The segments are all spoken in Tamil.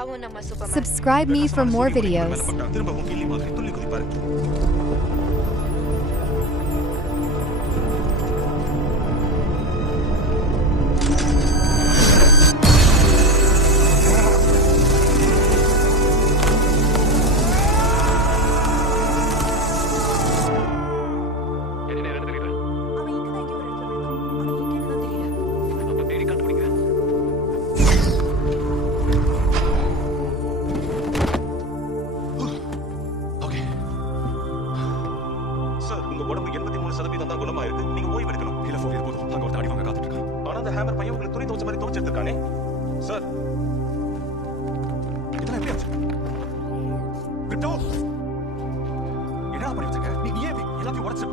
Subscribe me for more videos. உடம்பு 83% தான் குணமா இருக்கு. நீங்க ஓய்வு எடுக்கணும். இல்ல போய் போதும். அங்க ஒரு தாடி வாங்க காத்துட்டு இருக்கான். ஆனா அந்த ஹேமர் பையன் உங்களுக்கு துணி துவைச்ச மாதிரி துவைச்சிட்டு இருக்கானே. சார் இதெல்லாம் எப்படி ஆச்சு? கிரிப்டோ என்ன பண்ணி வச்சிருக்க? நீ ஏன் எல்லாத்தையும் உடைச்சு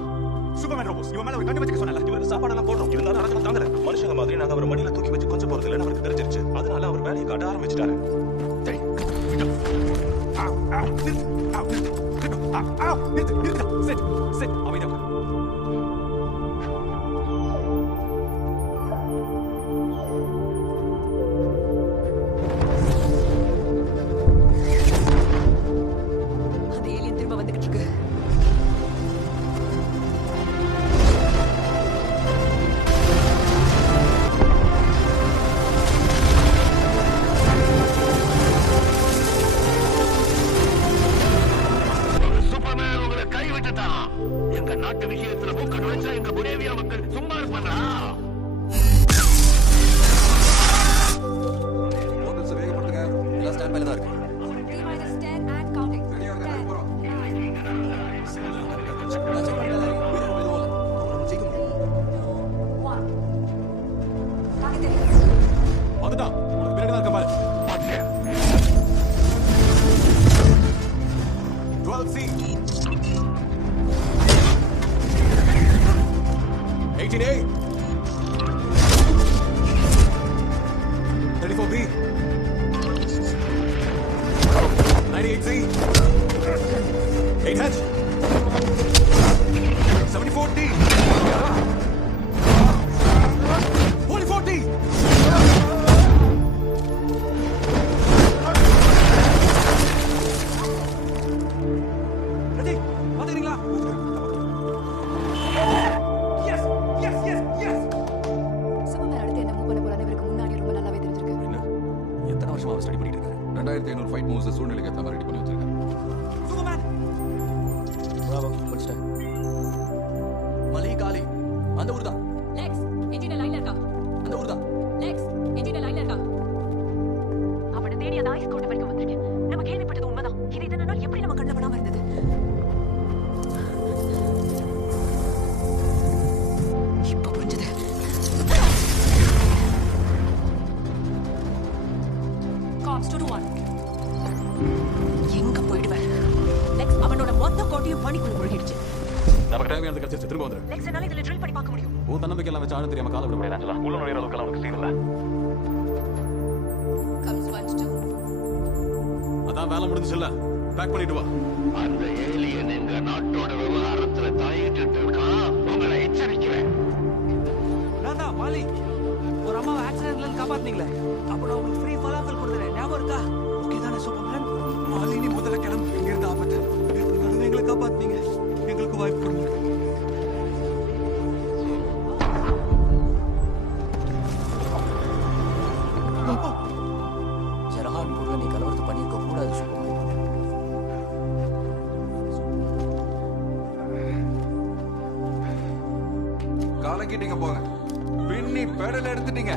சூப்பர்மேன் ரோபோஸ் இவன் மேல ஒரு கண்ணு வச்சுக்க சொன்னல. இவருக்கு சாப்பாடெல்லாம் போடுறோம். இருந்தாலும் அரஞ்சு தாங்கல. மனுஷங்க மாதிரி நாங்க அவர் மடியில தூக்கி வச்சு கொஞ்சம் போறது இல்லைன்னு அவருக்கு தெரிஞ்சிருச்சு. அதனால அவர் வேலையை காட்ட ஆரம்பிச்சிட்டாரு. சரி எங்க நாட்டு விஷயத்துல மூக்க நுழைச்சா எங்க புரேவியா மக்கள் சும்மா இருப்பாங்களா? ஹோட்டல்ஸ் வேகப்படுத்துங்க. எல்லாம் ஸ்டாண்ட் பைல தான் இருக்கு. வந்துட்டான். பின்னாடி தான் இருக்க பாரு. 12C 18A 34B 98C 8H 74D 44D ready பாத்துக்கிறீங்களா? Study பண்ணிட்டு இருக்காரு. 2500 ஃபைட் மூவ்ஸ் சூழ்நிலைக்கு ஏத்த மாதிரி ரெடி பண்ணி வச்சிருக்காரு. சூப்பர்மேன் bravo முடிச்சிட்டேன். மலி காலி அந்த ஊர்தா. லெக்ஸ் என்ஜின் லைன்ல இருக்கா? அந்த ஊர்தா. லெக்ஸ் என்ஜின் லைன்ல இருக்கா? அவனை தேடி அந்த ஐஸ் கோட் வரைக்கும் வந்திருக்கேன். நம்ம கேள்விப்பட்டது உண்மைதான். இது இதனால எப்படி நம்ம கண்ணல படாம இருந்தது? இப்ப புரிஞ்சது. காம்ஸ் டு 1 எங்க போய்டுவே? லெக்ஸ் அவனோட மொத்த கோட்டையும் பனிக்குள்ள முழுகிடுச்சு. நமக்கு டைம் எடுத்து கழிச்சு திரும்ப வந்துரு. லெக்ஸ் என்னால இதுல ட்ரில் பண்ணி பார்க்க முடியும். உன் தன்னம்பிக்கை எல்லாம் வச்சு ஆழ தெரியாம கால விட முடியாது ஆஞ்சலா. உள்ள நுழையிற அளவுக்கு அவனுக்கு சீன் இல்ல. கம்ஸ் 1 2 அதான் வேலை முடிஞ்சுல. பேக் பண்ணிட்டு வா. அந்த ஏலியன் எங்க நாட்டோட விவகாரத்துல தாயிட்டு இருக்கான். உங்களை எச்சரிக்கிறேன். நானா மாலி ஒரு அம்மா ஆக்சிடென்ட்ல காப்பாத்துனீங்களே. அப்ப நான் உங்களுக்கு ஃப்ரீ ஃபலாஃபல் கொடுத்தேன். ஞாபகம் இருக்கா? ஓகே தானே சூப்பர்மேன்? மாலினி முதல்ல கிளம்பு. இங்க இருந்து ஆபத்து. நீங்க எங்களை காப்பாத்துனீங்க. எங்களுக்கு வாய்ப்பு கொடுங்க. ஜரஹான்பூர்ல நீ கலவரத்து பண்ணிருக்க கூடாது சூப்பர்மேன். காலக்கிட்டீங்க போங்க. பின்னி பெடல் எடுத்துட்டீங்க.